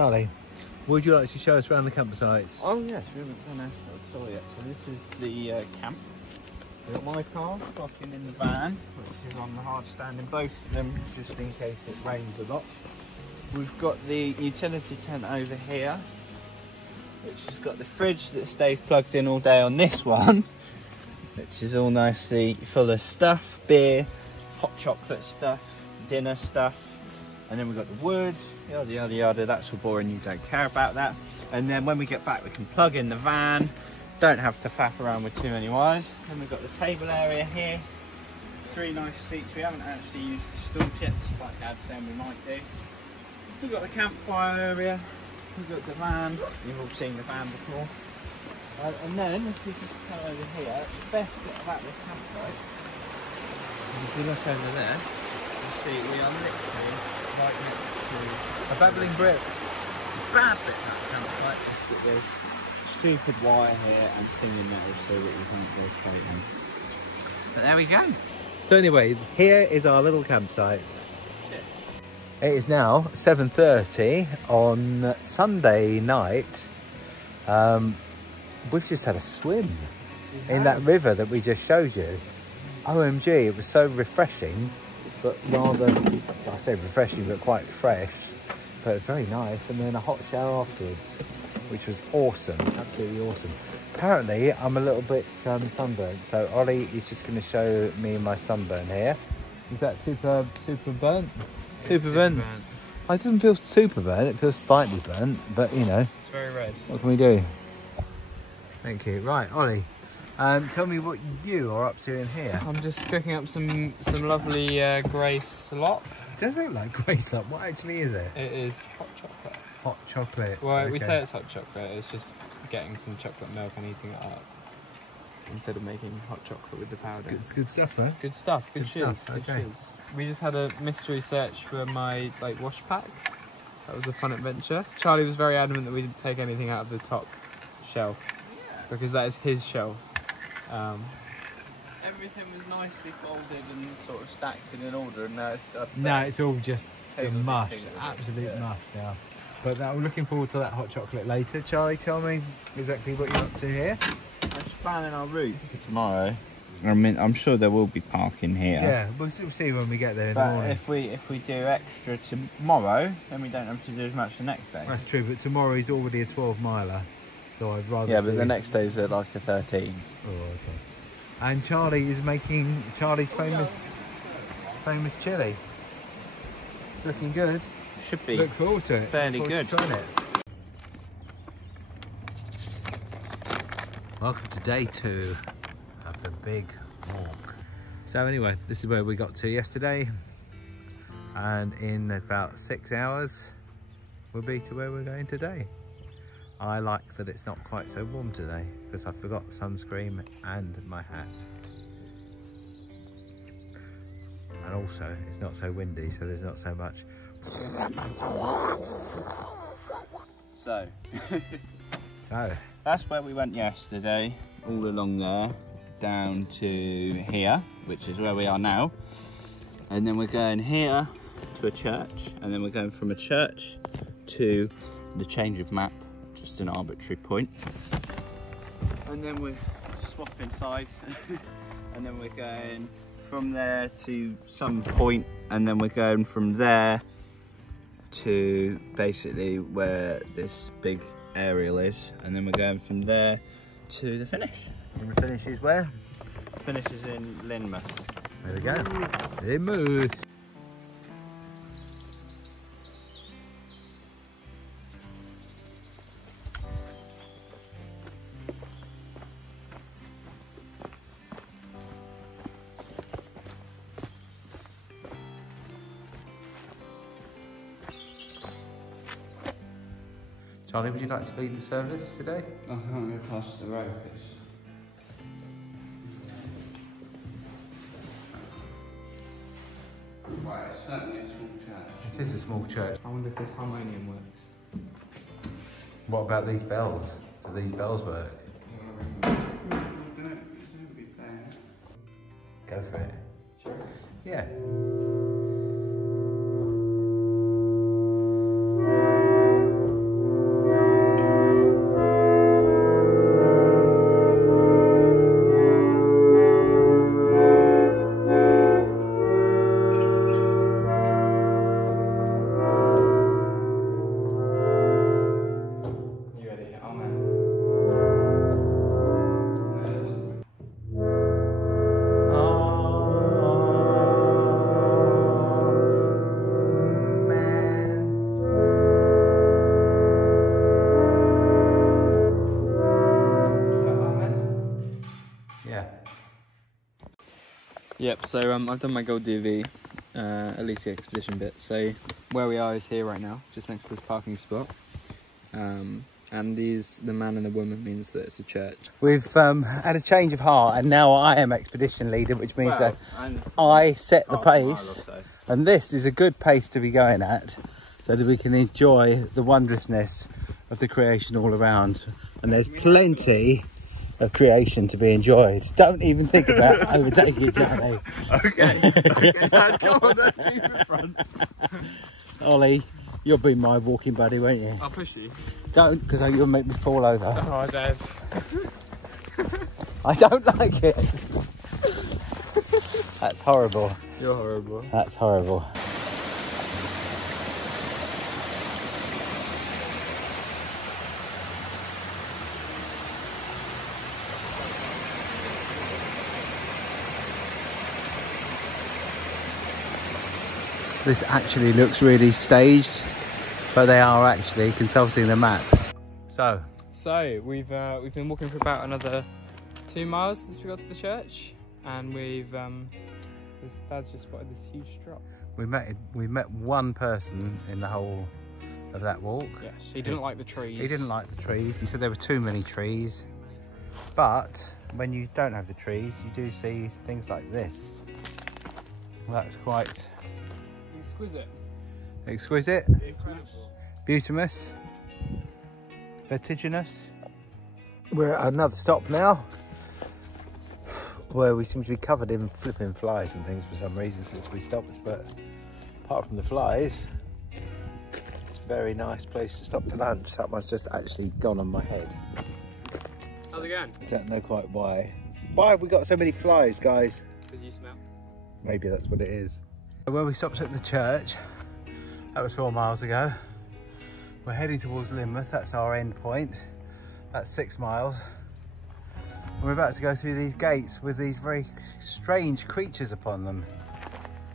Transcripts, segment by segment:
Charlie, would you like to show us around the campsite? Oh yes, we haven't done a tour yet. So this is the camp. We've got my car parking in the van, which is on the hard stand in both of them, just in case it rains a lot. We've got the utility tent over here, which has got the fridge that stays plugged in all day on this one, which is all nicely full of stuff, beer, hot chocolate stuff, dinner stuff. And then we've got the wood, yada yada yada, that's all boring, you don't care about that. And then when we get back we can plug in the van, don't have to faff around with too many wires. Then we've got the table area here, 3 nice seats. We haven't actually used the stools yet, despite Dad saying we might do. We've got the campfire area, we've got the van, you've all seen the van before. And then, if you just come over here, the best bit about this campsite, if you look over there, you see we are literally right next to A babbling brook. the bad bit about the campsite is that there's stupid wire here and stinging metal so that you can't go straight in. But there we go. So anyway, here is our little campsite. It is now 7:30 on Sunday night. We've just had a swim in that river that we just showed you. OMG, it was so refreshing, but rather, I say refreshing, but quite fresh, but very nice. And then a hot shower afterwards, which was awesome, absolutely awesome. Apparently, I'm a little bit sunburnt, so Ollie is just going to show me my sunburn here. Is that super burnt? Super burnt. Oh, it doesn't feel super burnt, it feels slightly burnt, but you know. It's very red. What can we do? Thank you. Right, Ollie, tell me what you are up to in here. I'm just cooking up some lovely grey slop. It does look like grey slop. What actually is it? It is hot chocolate. Hot chocolate. Well, okay. we say it's hot chocolate. It's just getting some chocolate milk and eating it up instead of making hot chocolate with the powder. It's good stuff, huh? Good stuff. Good shiz. stuff, Good okay. shiz. We just had a mystery search for my wash pack. That was a fun adventure. Charlie was very adamant that we didn't take anything out of the top shelf because that is his shelf. Everything was nicely folded and sort of stacked in an order, and now it's up No, there. it's all just the mush, thing, absolute mush now. But I'm looking forward to that hot chocolate later. Charlie, tell me exactly what you're up to here. We're spanning our route for tomorrow. I mean, I'm sure there will be parking here. Yeah, we'll see when we get there in the But morning. if we do extra tomorrow, then we don't have to do as much the next day. That's true, but tomorrow is already a 12-miler, so I'd rather Yeah, but do... the next day's like a 13. Oh, okay. And Charlie is making Charlie's famous chili. It's looking good. Should be. Look forward to it. Fairly Look forward to good. trying it. Welcome to day 2 of the big walk. So anyway, this is where we got to yesterday, and in about 6 hours we'll be to where we're going today. I like that it's not quite so warm today because I forgot sunscreen and my hat. And also it's not so windy, so there's not so much. So, So that's where we went yesterday, all along there, down to here, which is where we are now. And then we're going here to a church, and then we're going from a church to the change of map, just an arbitrary point. And then we're swapping sides, and then we're going from there to some point, and then we're going from there to basically where this big aerial is, and then we're going from there to the finish. and the finish is where? Finishes in Lynmouth. There we go. Lynmouth. Charlie, would you like to lead the service today? I can't go past the road. Right, it's certainly a small church. This is a small church. I wonder if this harmonium works. What about these bells? Do these bells work? Don't be bad. Go for it. Sure. Yeah. Yep, so I've done my gold DV, at least the expedition bit. So where we are is here right now, just next to this parking spot. And the man and the woman means that it's a church. We've had a change of heart, and now I am expedition leader, which means that I set the pace. And this is a good pace to be going at, so that we can enjoy the wondrousness of the creation all around. And there's plenty of creation to be enjoyed. Don't even think about overtaking it, Johnny. Okay, Dad, come on, let's keep in front. Ollie, you'll be my walking buddy, won't you? I'll push you. Don't, because you'll make me fall over. Oh, Dad. I don't like it. That's horrible. You're horrible. That's horrible. This actually looks really staged, but they are actually consulting the map. So we've been walking for about another 2 miles since we got to the church, and this Dad's just spotted this huge drop. we met one person in the whole of that walk. Yes, he didn't like the trees. He didn't like the trees. He said there were too many trees. But when you don't have the trees, you do see things like this. Well, that's quite exquisite. Exquisite. Incredible. Beautimous. Vertiginous. We're at another stop now, where we seem to be covered in flipping flies and things for some reason since we stopped, but apart from the flies, it's a very nice place to stop for lunch. That one's just actually gone on my head. How's it going? I don't know quite why. Why have we got so many flies, guys? Because you smell. Maybe that's what it is. Where we stopped at the church, that was 4 miles ago. We're heading towards Lynmouth, that's our end point. That's 6 miles. We're about to go through these gates with these very strange creatures upon them.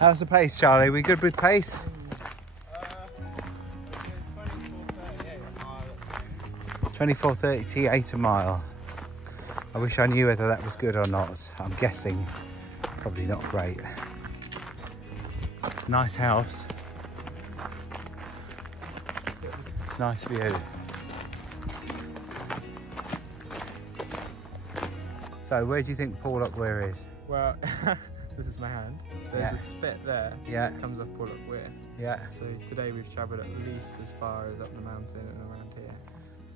How's the pace, Charlie? We good with pace? 24:38 a mile. I wish I knew whether that was good or not. I'm guessing probably not great. Nice house. Nice view. So where do you think Porlock Weir is? Well, this is my hand. There's a spit there. Yeah. That comes off Porlock Weir. Yeah. So today we've travelled at least as far as up the mountain and around here.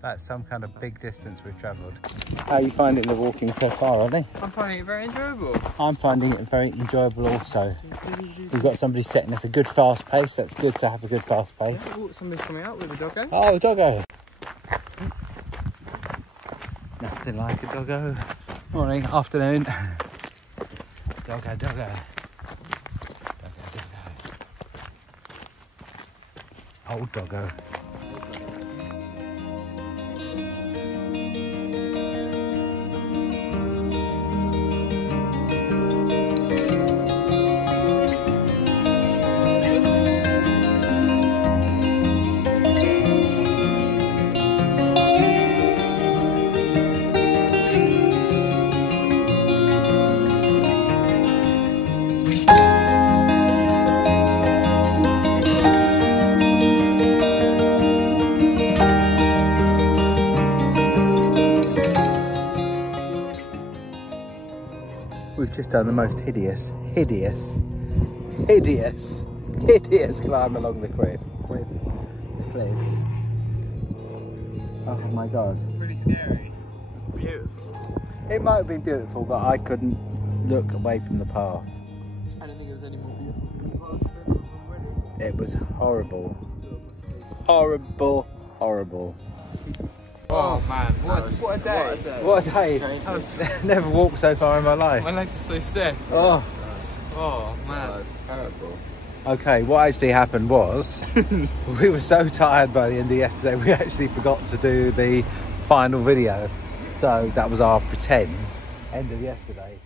That's some kind of big distance we've travelled. How are you finding the walking so far, Ollie? I'm finding it very enjoyable. I'm finding it very enjoyable also. We've got somebody setting us a good fast pace. That's good to have a good fast pace. Oh, somebody's coming out with a doggo. Oh, doggo. Nothing like a doggo. Morning, afternoon. Doggo, doggo. Doggo, doggo. Old doggo. We've just done the most hideous climb along the cliff. Oh my god. Pretty scary. Beautiful. It might have been beautiful, but I couldn't look away from the path. I don't think it was any more beautiful than the past trip already. It was horrible. Horrible, horrible. Oh man, what a day. What a day. I've never walked so far in my life. My legs are so stiff. Oh. Oh man, it's terrible. Okay, what actually happened was we were so tired by the end of yesterday we actually forgot to do the final video. So that was our pretend end of yesterday.